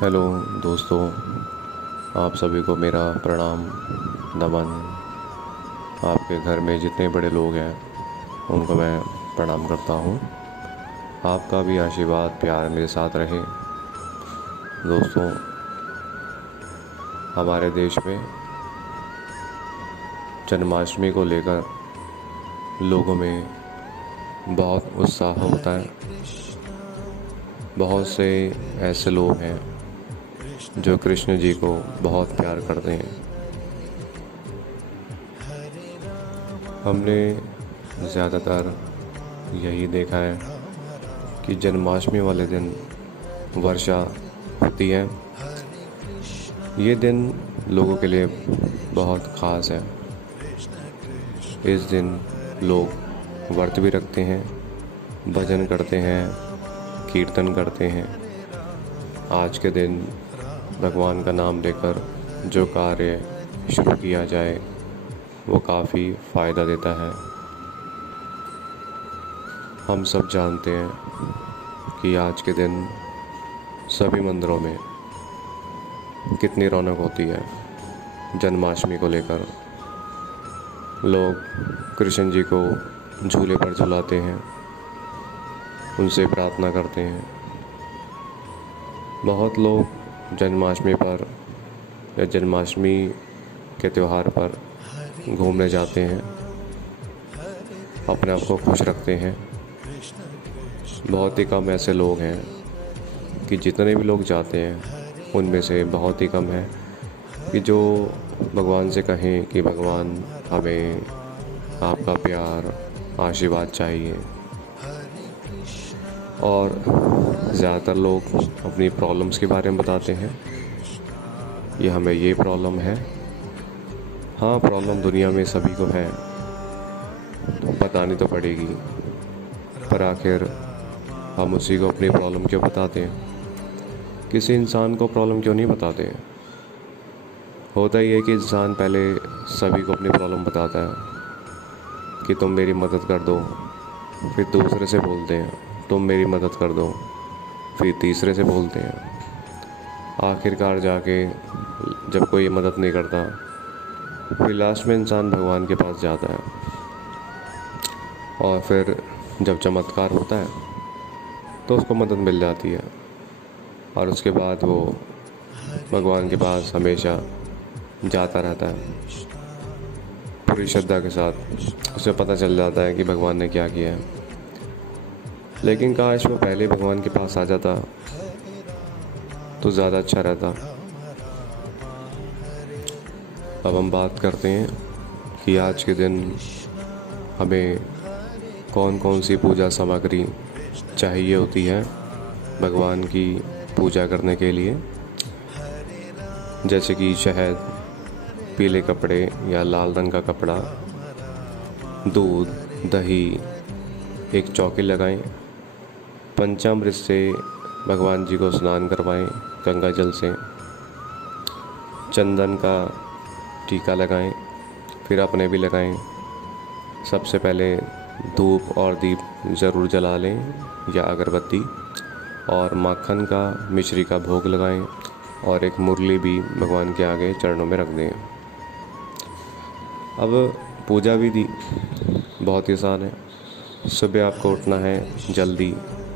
Hello दोस्तों, आप सभी को मेरा प्रणाम नमन। आपके घर में जितने बड़े लोग हैं उनको मैं प्रणाम करता हूँ। आपका भी आशीर्वाद प्यार मेरे साथ रहे। दोस्तों, हमारे देश में जन्माष्टमी को लेकर लोगों में बहुत उत्साह होता है। बहुत से ऐसे लोग हैं जो कृष्ण जी को बहुत प्यार करते हैं। हमने ज़्यादातर यही देखा है कि जन्माष्टमी वाले दिन वर्षा होती है। ये दिन लोगों के लिए बहुत ख़ास है। इस दिन लोग व्रत भी रखते हैं, भजन करते हैं, कीर्तन करते हैं। आज के दिन भगवान का नाम लेकर जो कार्य शुरू किया जाए वो काफ़ी फ़ायदा देता है। हम सब जानते हैं कि आज के दिन सभी मंदिरों में कितनी रौनक होती है। जन्माष्टमी को लेकर लोग कृष्ण जी को झूले पर झुलाते हैं, उनसे प्रार्थना करते हैं। बहुत लोग जन्माष्टमी पर या जन्माष्टमी के त्यौहार पर घूमने जाते हैं, अपने आप को खुश रखते हैं। बहुत ही कम ऐसे लोग हैं कि जितने भी लोग जाते हैं उनमें से बहुत ही कम है कि जो भगवान से कहें कि भगवान हमें आपका प्यार आशीर्वाद चाहिए। और ज़्यादातर लोग अपनी प्रॉब्लम्स के बारे में बताते हैं, ये हमें ये प्रॉब्लम है। हाँ, प्रॉब्लम दुनिया में सभी को है, तो बतानी तो पड़ेगी, पर आखिर हम उसी को अपनी प्रॉब्लम क्यों बताते हैं? किसी इंसान को प्रॉब्लम क्यों नहीं बताते हैं? होता ही है कि इंसान पहले सभी को अपनी प्रॉब्लम बताता है कि तुम मेरी मदद कर दो, फिर दूसरे से बोलते हैं तुम मेरी मदद कर दो, फिर तीसरे से बोलते हैं। आखिरकार जाके जब कोई मदद नहीं करता, फिर लास्ट में इंसान भगवान के पास जाता है। और फिर जब चमत्कार होता है तो उसको मदद मिल जाती है, और उसके बाद वो भगवान के पास हमेशा जाता रहता है पूरी श्रद्धा के साथ। उसे पता चल जाता है कि भगवान ने क्या किया है। लेकिन काश वो पहले भगवान के पास आ जाता तो ज़्यादा अच्छा रहता। अब हम बात करते हैं कि आज के दिन हमें कौन कौन सी पूजा सामग्री चाहिए होती है भगवान की पूजा करने के लिए। जैसे कि शहद, पीले कपड़े या लाल रंग का कपड़ा, दूध, दही, एक चौकी लगाएं, पंचामृत से भगवान जी को स्नान करवाएं गंगा जल से, चंदन का टीका लगाएं, फिर अपने भी लगाएं। सबसे पहले धूप और दीप ज़रूर जला लें या अगरबत्ती, और माखन का मिश्री का भोग लगाएं, और एक मुरली भी भगवान के आगे चरणों में रख दें। अब पूजा विधि बहुत ही आसान है। सुबह आपको उठना है जल्दी,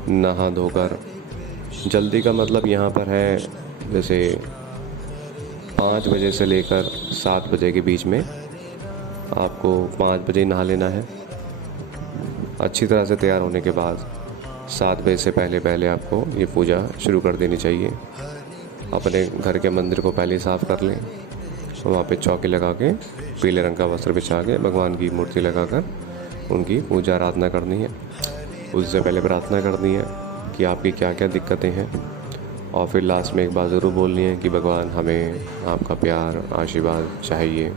नहा धोकर। जल्दी का मतलब यहाँ पर है जैसे 5 बजे से लेकर 7 बजे के बीच में आपको 5 बजे नहा लेना है। अच्छी तरह से तैयार होने के बाद 7 बजे से पहले पहले आपको ये पूजा शुरू कर देनी चाहिए। अपने घर के मंदिर को पहले साफ़ कर लें, वहाँ पे चौकी लगा के पीले रंग का वस्त्र बिछा के भगवान की मूर्ति लगाकर उनकी पूजा आराधना करनी है। उससे पहले प्रार्थना करनी है कि आपकी क्या क्या दिक्कतें हैं, और फिर लास्ट में एक बात ज़रूर बोलनी है कि भगवान हमें आपका प्यार आशीर्वाद चाहिए।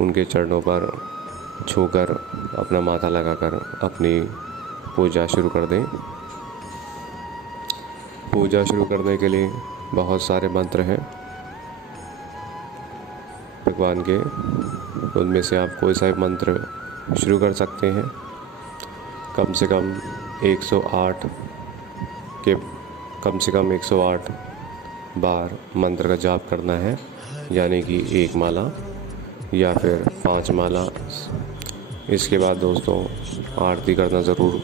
उनके चरणों पर छूकर अपना माथा लगाकर अपनी पूजा शुरू कर दें। पूजा शुरू करने के लिए बहुत सारे मंत्र हैं भगवान के, उनमें से आप कोई सा भी मंत्र शुरू कर सकते हैं। कम से कम 108 बार मंत्र का जाप करना है, यानी कि 1 माला या फिर 5 माला। इसके बाद दोस्तों आरती करना ज़रूर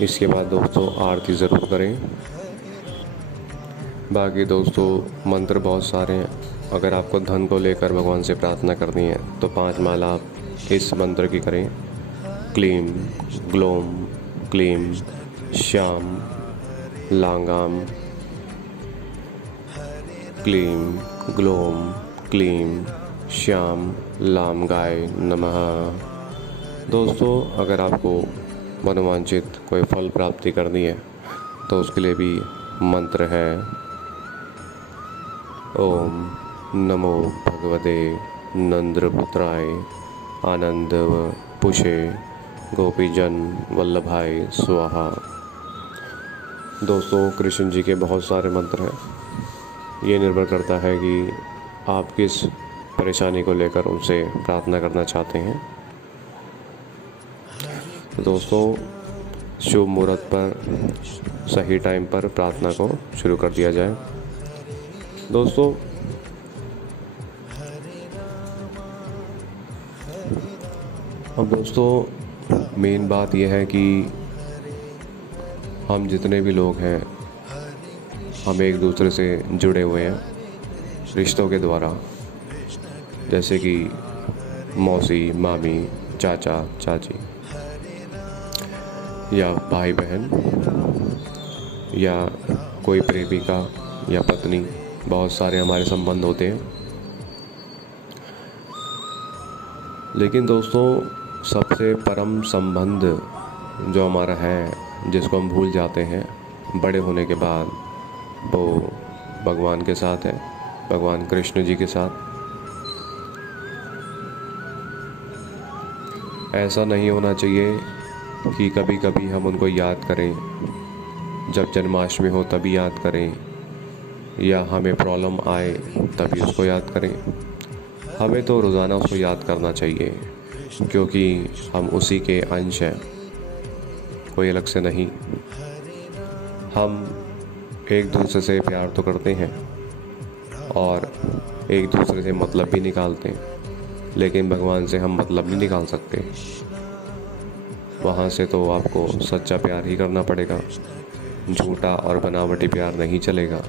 इसके बाद दोस्तों आरती ज़रूर करें। बाकी दोस्तों मंत्र बहुत सारे हैं। अगर आपको धन को लेकर भगवान से प्रार्थना करनी है तो 5 माला आप इस मंत्र की करें। क्लीम ग्लोम क्लीम श्याम लांगाम, क्लीम ग्लोम क्लीम श्याम लामगाय नमः। दोस्तों अगर आपको मनोवांछित कोई फल प्राप्ति करनी है तो उसके लिए भी मंत्र है। ओम नमो भगवते नंद्रपुत्राय आनंद पुषे गोपीजन वल्लभाय स्वाहा। दोस्तों कृष्ण जी के बहुत सारे मंत्र हैं। ये निर्भर करता है कि आप किस परेशानी को लेकर उनसे प्रार्थना करना चाहते हैं। तो दोस्तों शुभ मुहूर्त पर सही टाइम पर प्रार्थना को शुरू कर दिया जाए। दोस्तों अब दोस्तों मेन बात यह है कि हम जितने भी लोग हैं हम एक दूसरे से जुड़े हुए हैं रिश्तों के द्वारा, जैसे कि मौसी मामी चाचा चाची या भाई बहन या कोई प्रेमिका या पत्नी, बहुत सारे हमारे संबंध होते हैं। लेकिन दोस्तों सबसे परम संबंध जो हमारा है, जिसको हम भूल जाते हैं बड़े होने के बाद, वो भगवान के साथ है, भगवान कृष्ण जी के साथ। ऐसा नहीं होना चाहिए कि कभी कभी हम उनको याद करें, जब जन्माष्टमी हो तभी याद करें, या हमें प्रॉब्लम आए तभी उसको याद करें। हमें तो रोज़ाना उसको याद करना चाहिए, क्योंकि हम उसी के अंश हैं, कोई अलग से नहीं। हम एक दूसरे से प्यार तो करते हैं और एक दूसरे से मतलब भी निकालते हैं, लेकिन भगवान से हम मतलब नहीं निकाल सकते। वहाँ से तो आपको सच्चा प्यार ही करना पड़ेगा, झूठा और बनावटी प्यार नहीं चलेगा।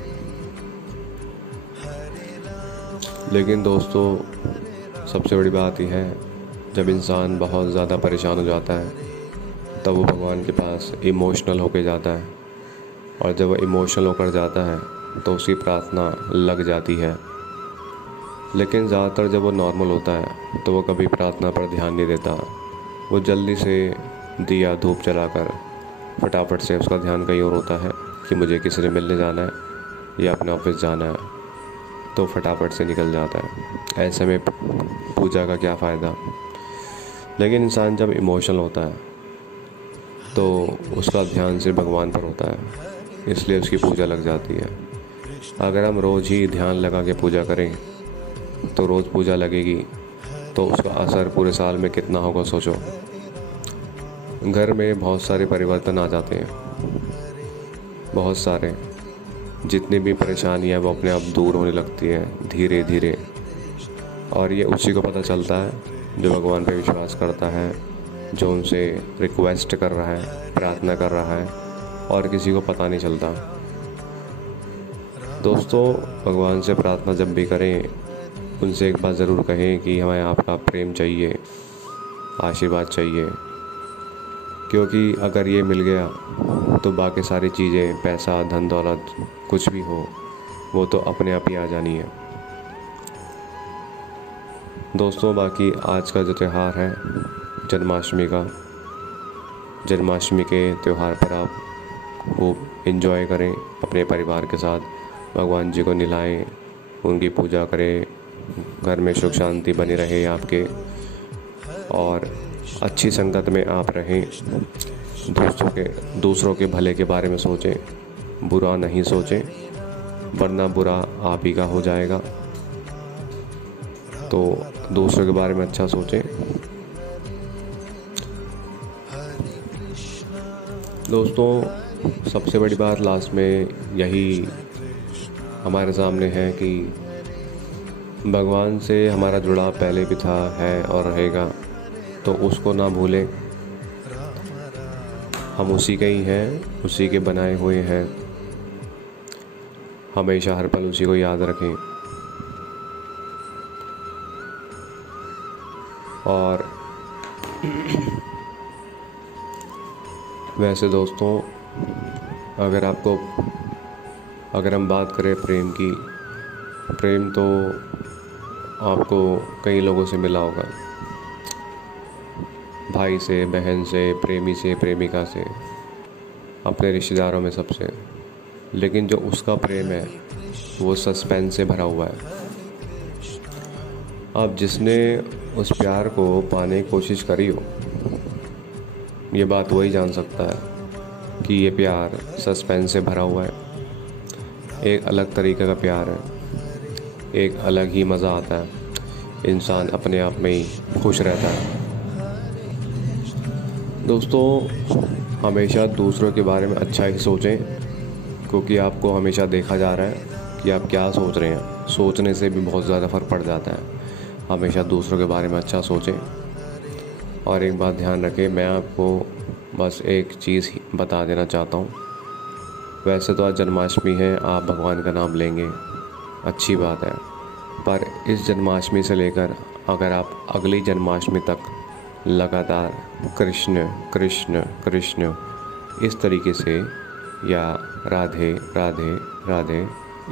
लेकिन दोस्तों सबसे बड़ी बात यह है, जब इंसान बहुत ज़्यादा परेशान हो जाता है तब वो भगवान के पास इमोशनल होके जाता है, और जब वो इमोशनल होकर जाता है तो उसकी प्रार्थना लग जाती है। लेकिन ज़्यादातर जब वो नॉर्मल होता है तो वो कभी प्रार्थना पर ध्यान नहीं देता। वो जल्दी से दिया धूप जलाकर फटाफट से उसका ध्यान कहीं और होता है कि मुझे किसी से मिलने जाना है या अपने ऑफिस जाना है, तो फटाफट से निकल जाता है। ऐसे में पूजा का क्या फ़ायदा। लेकिन इंसान जब इमोशनल होता है तो उसका ध्यान सिर्फ भगवान पर होता है, इसलिए उसकी पूजा लग जाती है। अगर हम रोज़ ही ध्यान लगा के पूजा करें तो रोज़ पूजा लगेगी, तो उसका असर पूरे साल में कितना होगा सोचो। घर में बहुत सारे परिवर्तन आ जाते हैं, बहुत सारे, जितनी भी परेशानियां वो अपने आप दूर होने लगती हैं धीरे धीरे। और ये उसी को पता चलता है जो भगवान पे विश्वास करता है, जो उनसे रिक्वेस्ट कर रहा है, प्रार्थना कर रहा है, और किसी को पता नहीं चलता। दोस्तों भगवान से प्रार्थना जब भी करें, उनसे एक बात ज़रूर कहें कि हमें आपका प्रेम चाहिए, आशीर्वाद चाहिए, क्योंकि अगर ये मिल गया तो बाकी सारी चीज़ें, पैसा धन दौलत कुछ भी हो, वो तो अपने आप ही आ जानी है। दोस्तों बाकी आज का जो त्यौहार है जन्माष्टमी का, जन्माष्टमी के त्यौहार पर आप खूब एंजॉय करें अपने परिवार के साथ, भगवान जी को निलाएं, उनकी पूजा करें, घर में सुख शांति बनी रहे आपके, और अच्छी संगत में आप रहें। दूसरों के भले के बारे में सोचें, बुरा नहीं सोचें, वरना बुरा आप ही का हो जाएगा। तो दूसरों के बारे में अच्छा सोचें। दोस्तों सबसे बड़ी बात लास्ट में यही हमारे सामने है कि भगवान से हमारा जुड़ाव पहले भी था, है और रहेगा, तो उसको ना भूलें। हम उसी के ही हैं, उसी के बनाए हुए हैं, हमेशा हर पल उसी को याद रखें। और वैसे दोस्तों, अगर हम बात करें प्रेम की, प्रेम तो आपको कई लोगों से मिला होगा, भाई से, बहन से, प्रेमी से, प्रेमिका से, अपने रिश्तेदारों में सबसे। लेकिन जो उसका प्रेम है वो सस्पेंस से भरा हुआ है। अब जिसने उस प्यार को पाने की कोशिश करी हो, ये बात वही जान सकता है कि ये प्यार सस्पेंस से भरा हुआ है। एक अलग तरीके का प्यार है, एक अलग ही मज़ा आता है, इंसान अपने आप में ही खुश रहता है। दोस्तों, हमेशा दूसरों के बारे में अच्छा ही सोचें, क्योंकि आपको हमेशा देखा जा रहा है कि आप क्या सोच रहे हैं। सोचने से भी बहुत ज़्यादा फ़र्क पड़ जाता है। हमेशा दूसरों के बारे में अच्छा सोचें। और एक बात ध्यान रखें, मैं आपको बस एक चीज़ ही बता देना चाहता हूँ। वैसे तो आज जन्माष्टमी है, आप भगवान का नाम लेंगे, अच्छी बात है, पर इस जन्माष्टमी से लेकर अगर आप अगली जन्माष्टमी तक लगातार कृष्ण कृष्ण कृष्ण इस तरीके से, या राधे राधे राधे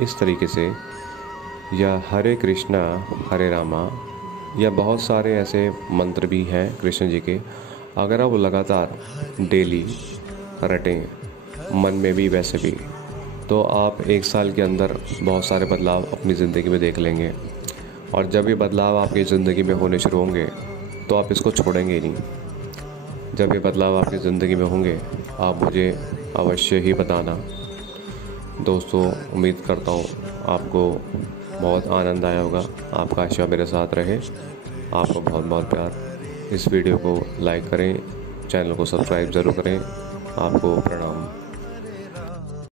इस तरीके से, या हरे कृष्णा हरे रामा, या बहुत सारे ऐसे मंत्र भी हैं कृष्ण जी के, अगर आप लगातार डेली रटें, मन में भी वैसे भी, तो आप 1 साल के अंदर बहुत सारे बदलाव अपनी ज़िंदगी में देख लेंगे। और जब ये बदलाव आपकी ज़िंदगी में होने शुरू होंगे तो आप इसको छोड़ेंगे ही नहीं। जब ये बदलाव आपकी ज़िंदगी में होंगे, आप मुझे अवश्य ही बताना। दोस्तों, उम्मीद करता हूँ आपको बहुत आनंद आया होगा। आपका आशीर्वाद मेरे साथ रहे। आपको बहुत बहुत प्यार। इस वीडियो को लाइक करें, चैनल को सब्सक्राइब ज़रूर करें। आपको प्रणाम।